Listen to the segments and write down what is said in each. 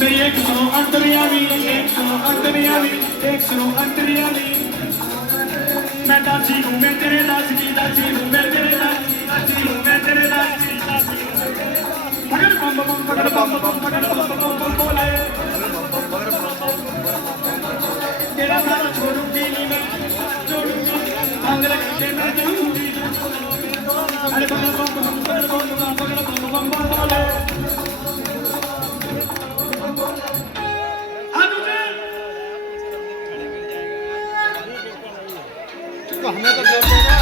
मेरी एक सुनो अंतर्यामी, एक सुनो अंतर्यामी, एक सुनो अंतर्यामी। मैं दासी हूँ, मैं तेरे दास की दासी हूँ, मैं तेरे दास की दासी हूँ, मैं तेरे दास की दासी हूँ। पकड़ बम बम पकड़ बम बम पकड़ बम बम बम बोले। तेरा सारा छोड़ूंगी नहीं मैं, छोड़ूंगी आंगन के मैं जाऊंगी। अरे पकड़ बम बम पकड़ बम बम पकड़ बम बम बोले। हमें तो जोर देगा।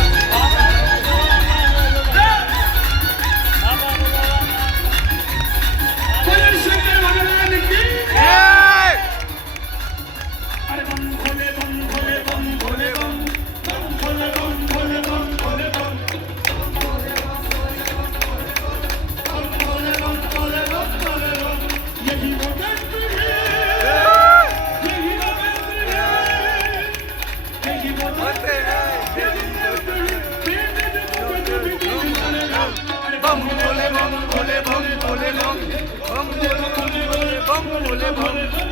अरे बम भोले बम भोले बम भोले बम बम भोले बम भोले बम भोले बम बम भोले बम भोले बम भोले बम। यही वो मंत्र है, यही वो मंत्र है, यही वो मंत्र है, यही मंत्र है। बम भोले बम भोले बम भोले बम बम भोले बम भोले बम भोले बम।